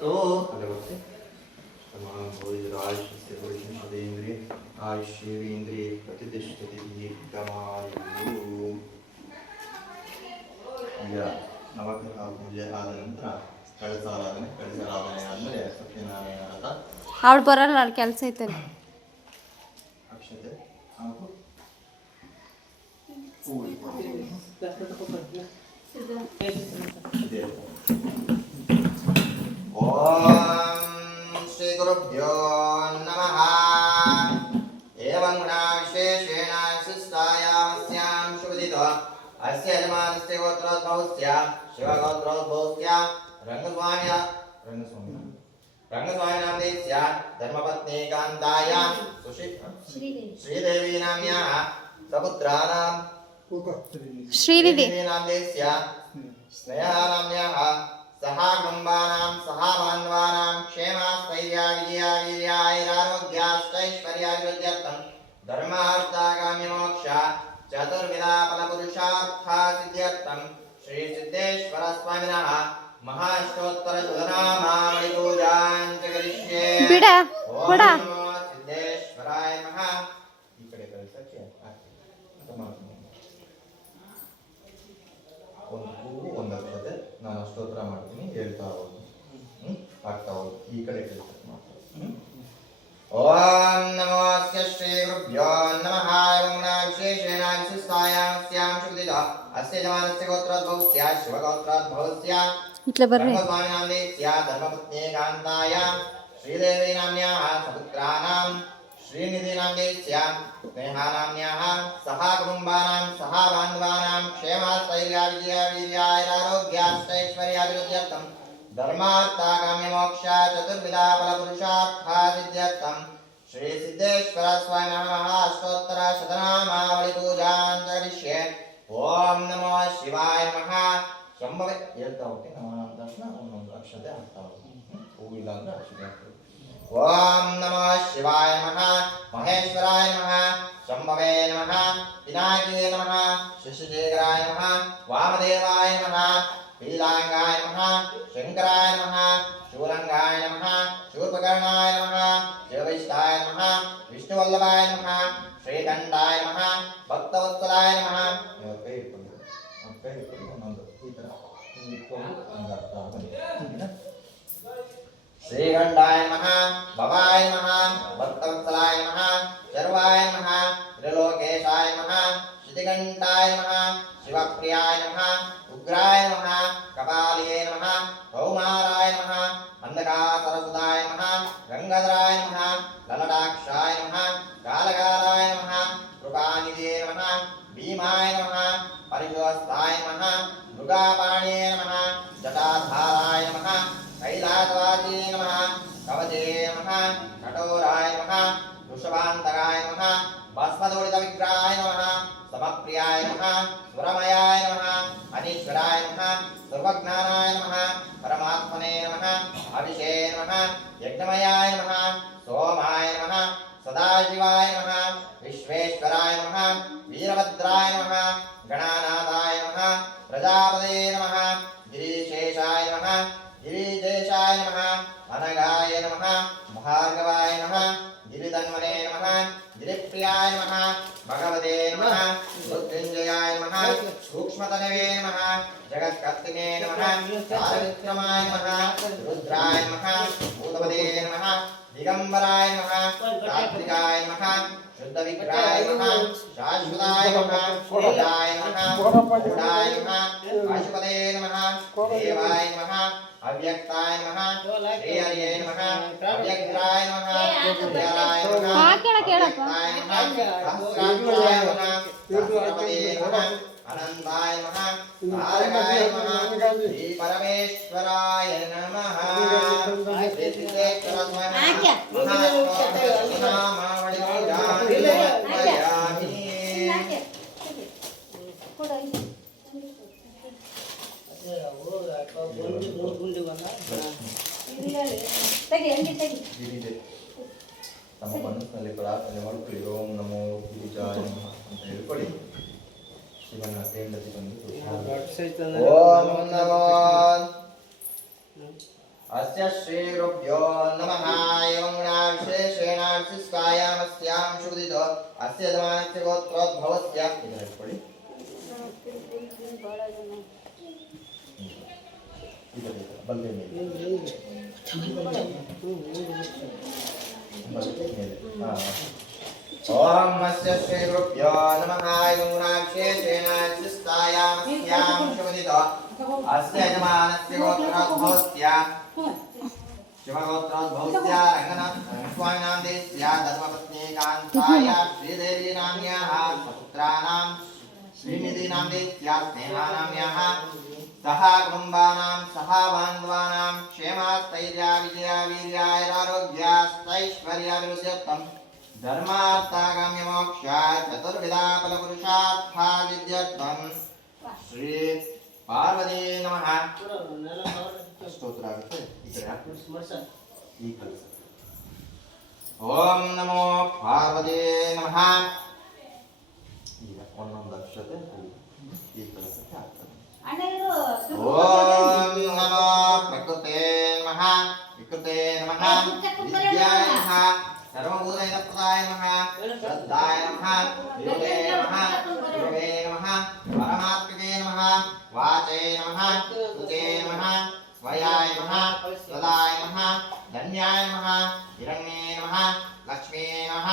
ತಥೋ ಅಲ್ಲ ಗೊತ್ತೆ ತಮಾಂ ಭೋಜರಾಯುಷ್ಯಸ್ಯ ಪುರುಷೇಂದ್ರಿಯ ಆಯುಷ್ಯೇಂದ್ರಿಯ ಪ್ರತಿಷ್ಠಿತಿ ದೀರ್ಘಮಾಯು. ಈಗ ನವಗ್ರಹ ಪೂಜೆ ಆದ ನಂತರ ಕಳಸಾರಾಧನೆ ಆದಮೇಲೆ ಸತ್ಯನಾರಾಯಣ ವ್ರತ. ಅವಳು ಬರಲ್ಲ, ಅವಳು ಕೆಲಸ ಐತೆ. ಅಕ್ಷತೆ ಹಾಗೂ ಹೂ ಓಂ ಶ್ರೀ ಗುರುಭ್ಯೋ ನಮಃ. ಏವಂ ಗುಣಾಶೇಷೇಣ ಶಿಷ್ಟಾಯಾಮಸ್ಯಾಂ ಶುಭದಿತೋ ಅಸ್ಯ ಯಜಮಾನಸ್ಯ ಗೋತ್ರೋದ್ಭವಸ್ಯ ಶಿವಗೋತ್ರೋದ್ಭವಸ್ಯ ರಂಗಸ್ವಾಮಿನಾಮದೇಸ್ಯ ಧರ್ಮಪತ್ನಿ ಕಾಂತಾಯ ಶ್ರೀದೇವಿ ನಾಮ್ಯಾಃ ಸಪುತ್ರಾಣಾಂ ಶ್ರೀದೇವಿನಾಮದೇಸ್ಯ ಸ್ನೇಹ ನಾಮ್ಯಾಃ ಸಹ ಕುಟುಂಬಾನಾಂ ಸಹ ಬಾಂಧವಾನಾಂ ಕ್ಷೇಮಾಸ್ಥೈರ್ಯಾಗಿರ್ಯಾೈರಾರೋಗ್ಯಾಷ್ಟೈಶ್ವರ್ಯಾಭಿವೃದ್ಧ್ಯರ್ಥಂ ಧರ್ಮಾರ್ಥಕಾಮ್ಯಮೋಕ್ಷ ಚತುರ್ವಿಧಾ ಫಲಪುರುಷಾರ್ಥಸಿದ್ಧ್ಯರ್ಥಂ ಶ್ರೀ ಸಿದ್ದೇಶ್ವರ ಸ್ವಾಮಿನಃ ಮಹಾಷ್ಟೋತ್ತರ ಶುಭನಾಮಾವಳಿ ಪೂಜಾಂಚ ಕರಿಷ್ಯೆ. ಓಂ ನಮೋ ಸಿದ್ದೇಶ್ವರಾಯ ನಮಃ. ಈ ಕಡೆ ಕಳಿಸಕ್ಕೆ ಒಂದು ಹೂವು ಒಂದು ಅಕ್ಷತೆ ನಾನು ಅಷ್ಟೋತ್ತರ ಮಾಡ್ತೀನಿ, ಹೇಳ್ತಾ ಹೋಗಿ ಆಗ್ತಾ ಹೋಗಿ. ಈ ಕಡೆ ಕಳಿಸಕ್ಕೆ ಮಾಡ್ತಾರೆ. ಓಂ ನಮೋ ಶ್ರೀ ಗುರುಭ್ಯೋ ನಮಃ. ವಿಶೇಷೇಣ ವಿಶಿಷ್ಟಾಯಾಂ ಶುಭದಿತ ಅಸ್ಯ ಯಜಮಾನಸ್ಯ ಗೋತ್ರೋದ್ಭವಸ್ಯ ಶಿವಗೋತ್ರೋದ್ಭವಸ್ಯ ರಂಗಸ್ವಾಮಿನಾಮದೇಸ್ಯ ಧರ್ಮಪತ್ನಿ ಕಾಂತಾಯ ಶ್ರೀದೇವಿ ನಾಮ್ಯಾಃ ಸಪುತ್ರಾಣಾಂ ಶ್ರೀನಿಧಿನಾಮದೇಸ್ಯ ಸ್ನೇಹಾನಾಮ್ಯಾಃ ಸಹ ಕುಟುಂಬಾನಾಂ ಸಹ ಬಾಂಧವಾನಾಂ ಕ್ಷೇಮಾಸ್ಥೈರ್ಯಾಗಿರ್ಯಾೈರಾರೋಗ್ಯಾಷ್ಟೈಶ್ವರ್ಯಾಭಿವೃದ್ಧ್ಯರ್ಥಂ ಧರ್ಮಾರ್ಥಕಾಮ್ಯಮೋಕ್ಷ ಚತುರ್ವಿಧಾ ಫಲಪುರುಷಾರ್ಥಸಿದ್ಧ್ಯರ್ಥಂ ಶ್ರೀ ಸಿದ್ದೇಶ್ವರ ಸ್ವಾಮಿನಃ ಅಷ್ಟೋತ್ತರ ಶತನಾಮಾವಳಿ ಪೂಜಾಂಚ ಕರಿಷ್ಯೆ. ಓಂ ನಮೋ ಶಿವಾಯ ನಮಃ. ಶಂಭವೇ ಹೇಳ್ತಾ ಹೋಗ್ತೀನಿ. ನಮಃ ಅಂದ ತಕ್ಷಣ ಒಂದೊಂದು ಅಕ್ಷತೆ ಆಗ್ತಾ ಹೋಗ್ತೀನಿ. ಹೂವಿಲ್ಲ ಅಂದ್ರೆ ಅಕ್ಷತೆ ಆಗ್ತದೆ. ಓಂ ನಮೋ ಶಿವಾಯ ನಮಃ. ಮಹೇಶ್ವರಾಯ ನಮಃ. ಶಂಭವೇ ನಮಃ. ಪಿನಾಕಿಯೇ ನಮಃ. ಶಶಿಶೇಖರಾಯ ನಮಃ. ವಾಮದೇವಾಯ ನಮಃ. ಪೀಲಾಂಗಾಯ ನಮಃ. ಶಂಕರಾಯ ನಮಃ. ಶೂಲಂಗಾಯ ನಮಃ. ಶೂರ್ಪಕರ್ಣಾಯ ನಮಃ. ಶಿವವಿಷ್ಟಾಯ ನಮಃ. ವಿಷ್ಣುವಲ್ಲಭಾಯ ನಮಃ. ಶ್ರೀಕಂಠಾಯ ನಮಃ. ಭಕ್ತವತ್ಸಲಾಯ ನಮಃ. ಕೈ ಇಟ್ಕೊಂಡು ಒಂದೊಂದು ಈ ಥರ ಇಟ್ಕೊಂಡು ಒಂದು ಅರ್ಥ ಶ್ರೀಕಂಠಾಯ ನಮಃ. ಭವಾಯ ನಮಃ. ಭಕ್ತವತ್ಸಲಾಯ ನಮಃ. ಶರ್ವಾಯ ನಮಃ. ತ್ರಿಲೋಕೇಶಾಯ ನಮಃ. ಶ್ರುತಿಕಂಠಾಯ ನಮಃ. ಶಿವಪ್ರಿಯಾಯ ನಮಃ. ಉಗ್ರಾಯ ನಮಃ. ಕಪಾಲಿಯೇ ನಮಃ. ಕೌಮಾರಾಯ ನಮಃ. ಅಂಧಕಾಸರಸುಧಾಯ ನಮಃ. ಗಂಗಾಧರಾಯ ನಮಃ. ಲಲಟಾಕ್ಷಾಯ ನಮಃ. ಕಾಲಕಾಲಾಯ ನಮಃ. ಕೃಪಾನಿಧಿಯೇ ನಮಃ. ಭೀಮಾಯ ನಮಃ. ಪರಿಶುವಸ್ಥಾಯ ನಮಃ. ಮೃಗಾಪಾಣಿಯೇ ನಮಃ. ಜಟಾಧಾರಾಯ ನಮಃ. ಕೈಲಾಸವಾಸಿಯೇ ನಮಃ. ಕವಚೇ ನಮಃ. ಕಠೋರಾಯ ನಮಃ. ವೃಷಭಾಂತಕಾಯ ನಮಃ. ಭಸ್ಮದೋಡಿತ ವಿಗ್ರಹಾಯ ನಮಃ. ಸಮಪ್ರಿಯಾಯ ನಮಃ. ಸ್ವರಮಯಾಯ ನಮಃ. ಅನೀಶ್ವರಾಯ ನಮಃ. ಸರ್ವಜ್ಞಾನಾಯ ನಮಃ. ಪರಮಾತ್ಮನೇ ನಮಃ. ಅಭಿಷೇ ನಮಃ. ಯಜ್ಞಮಯಾಯ ನಮಃ. ಸೋಮಾಯ ನಮಃ. ಸದಾಶಿವಾಯ ನಮಃ. ವಿಶ್ವೇಶ್ವರಾಯ ನಮಃ. ವೀರಭದ್ರಾಯ ನಮಃ. ಗಣಾನಾಥಾಯ ನಮಃ. ಪ್ರಜಾಪತಯೇ ನಮಃ. ಗಿರೀಶೇಷಾಯ ನಮಃ. ಗಿರಿಜೇಶಾಯ ನಮಃ. ಅನಗಾಯ ನಮಃ. ಭಾರ್ಗವಾಯ ನಮಃ. ಗಿರಿಧನ್ವನೇ ನಮಃ. ಗಿರಿಪ್ರಿಯಾಯ ನಮಃ. ಭಗವತೆ ನಮಃ. ಮೃತ್ಯುಂಜಯಾಯ ನಮಃ. ಸೂಕ್ಷ್ಮತನವೇ ನಮಃ. ಜಗತ್ಕರ್ತಿನೇ ನಮಃ. ಕಾಲವಿಕ್ರಮಾಯ ನಮಃ. ರುದ್ರಾಯ ನಮಃ. ಭೂತಪದೇ ನಮಃ. ದಿಗಂಬರಾಯ ನಮಃ. ಸಾತ್ವಿಕಾಯ ನಮಃ. ಶುದ್ಧವಿಗ್ರಹಾಯ ನಮಃ. ಶಾಶ್ವತಾಯ ನಮಃ. ವೇದಾಯ ನಮಃ. ಗೌಡಾಯ ನಮಃ. ಪಾಶುಪದೇ ನಮಃ. ದೇವಾಯ ನಮಃ. ಅವ್ಯಕ್ತಾಯ ನಮಃ. ಶ್ರೀಹರಿಯೇ ನಮಃ. ಅವ್ಯಕ್ತಾಯ ನಮಃ. ಶ್ರೀಹರಾಯ ನಮಃ. ಅವ್ಯಕ್ತಾಯ ನಮಃ. ಸಹಸ್ರಾಕ್ಷಾಯ ನಮಃ. ಸಹಸ್ರಪದೇ ನಮಃ. ಅನಂತಾಯ ನಮಃ. ತಾರಕಾಯ ನಮಃ. ಶ್ರೀ ಪರಮೇಶ್ವರಾಯ ನಮಃ. ಶ್ರೀ ಸಿದ್ದೇಶ್ವರ ಸ್ವಾಮಿ ಮಹಾನಾಮಾವಳಿ ಪೂಜಾಂಚಯಾಮಿ. ನಮ್ಮ ಮನಸ್ಸಿನಲ್ಲಿ ಪ್ರಾರ್ಥನೆ ಮಾಡ್ಕೊಳ್ಳಿ. ಓಂ ನಮೋ ಗಿರಿಜಾಯ ನಮಃ ಅಂತ ಹೇಳ್ಕೊಳ್ಳಿ. ಶಿವನ ಹೆಂಡತಿ ಬಂದು ಓಂ ನಮೋ अस्य श्रीगुरुभ्यो नमः एवं विशेषेण विशिष्टायामस्यां शुभदितो अस्य यजमानस्य गोत्रोद्भवस्य ಇದನ್ನ ಇಟ್ಕೊಳ್ಳಿ ಇದನ್ನ ಬಲ್ಲೆ ಮೇಲೆ ओम अस्य श्रीगुरुभ्यो नमः एवं विशेषेण विशिष्टायामस्यां शुभदितो अस्य यजमानस्य गोत्रोद्भवस्य शिवगोत्रोद्भवस्य रङ्गनाथस्वामिनां देस्य धर्मपत्नी कान्ताय श्रीदेवी नाम्याः सपुत्राणां श्रीनिधिनां देस्य स्नेहानाम्याः सह कुटुम्बानां सह बान्धवानां क्षेमास्थैर्या विजया वीर्यायुरारोग्यास्तैश्वर्याभिवृद्ध्यर्थं धर्मार्थकाम्यमोक्ष चतुर्विधा फलपुरुषार्थादित्यर्थं श्री पार्वती नमः स्तोत्र आಗುತ್ತೆ ಈ ಕಡೆ ಈ ಕಲಸ ಓಂ ನಮೋ ಪಾರ್ವತಿ ನಮಃ ಈಗ ಒಂದೊಂದು ಅಕ್ಷತೆ ಈ ಕಲಸಕ್ಕೆ ಹಾಕ್ತಾರೆ ಓಂ ನಮೋ ಪ್ರಕೃತೆ ನಮಃ ವಿಕೃತೆ ನಮಃ ವಿದ್ಯಾಯ ನಮಃ ಸರ್ವಭೂತೈನ ಪ್ರದಾಯ ನಮಃ ಶ್ರದ್ಧಾಯ ನಮಃ ಯೋಗೇ ನಮಃ ಯೋಗೇ ನಮಃ ಪರಮಾತ್ಮನೇ ನಮಃ ವಾಚೇ ನಮಃ ಸುತೇ ನಮಃ ಸ್ವಯಾಯ ನಮಃ ಸ್ವದಾಯ ನಮಃ ಧನ್ಯಾಯ ನಮಃ ಹಿರಣ್ಯೇ ನಮಃ ಲಕ್ಷ್ಮೀ ನಮಃ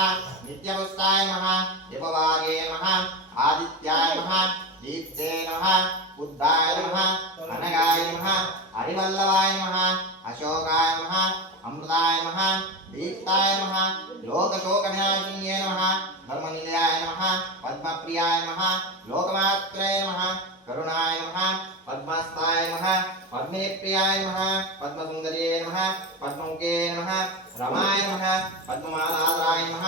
ನಿತ್ಯಪುಷ್ಟಾಯ ನಮಃ ಯಪವಾಗೇ ನಮಃ ಆದಿತ್ಯಾಯ ನಮಃ ದೀಪ್ತೇ ನಮಃ ಬುದ್ಧಾಯ ನಮಃ ಅನಗಾಯ ನಮಃ ಹರಿವಲ್ಲಭಾಯ ನಮಃ ಅಶೋಕಾಯ ನಮಃ ಅಮೃತಾಯ ನಮಃ ದೀಪ್ತಾಯ ನಮಃ ಲೋಕಶೋಕವಿನಾಶಿನ್ಯೇ ನಮಃ ಧರ್ಮನಿಲಯಾಯ ನಮಃ ಪದ್ಮಪ್ರಿಯಾಯ ನಮಃ ಲೋಕಮಾತ್ರೇ ನಮಃ ಕರುಣಾಯ ನಮಃ ಪದ್ಮಸ್ಥಾಯ ನಮಃ ಪದ್ಮೇಪ್ರಿಯಾಯ ನಮಃ ಪದ್ಮಸುಂದರ್ಯೇ ನಮಃ ಪದ್ಮಮುಖೇ ನಮಃ ರಮಾಯ ನಮಃ ಪದ್ಮಮಾಲಾಧರಾಯ ನಮಃ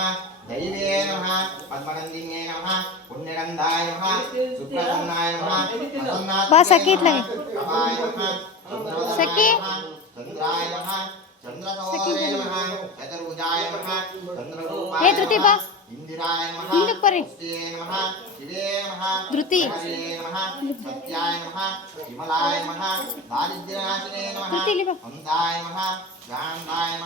ದೈವೇ ನಮಃ ಪದ್ಮಗಂಧಿನ್ಯೇ ನಮಃ ಪುಣ್ಯಗಂಧಾಯ ನಮಃ ಸುಪ್ರಸನ್ನಾಯ ನಮಃ ಬಾ ಸಖಿ ಇತ್ಲಾಗೆ ಪ್ರಭಾಯ ನಮಃ ಸಖಿ ಚಂದ್ರಾಯ ನಮಃ ಚಂದ್ರಸೌರೇ ನಮಃ ಚತುರ್ಭುಜಾಯ ನಮಃ ಚಂದ್ರರೂಪಾಯ ಏ ಧೃತಿ ಬಾ ಇಂದಿರಾಯ ನಮಃ ಹಿಂದಕ್ಕೆ ಬರ್ರಿ ಪುಷ್ಟಿಯೇ ನಮಃ ಶಿವೇ ನಮಃ ಧೃತಿ ಹರೇ ನಮಃ ಸತ್ಯಾಯ ನಮಃ ವಿಮಲಾಯ ನಮಃ ದಾರಿದ್ರ್ಯನಾಶಿನೇ ನಮಃ ಧೃತಿ ಇಲ್ಲಿ ಬಾ ಅಂದಾಯ ನಮಃ ಶಾಂತಾಯ ನಮಃ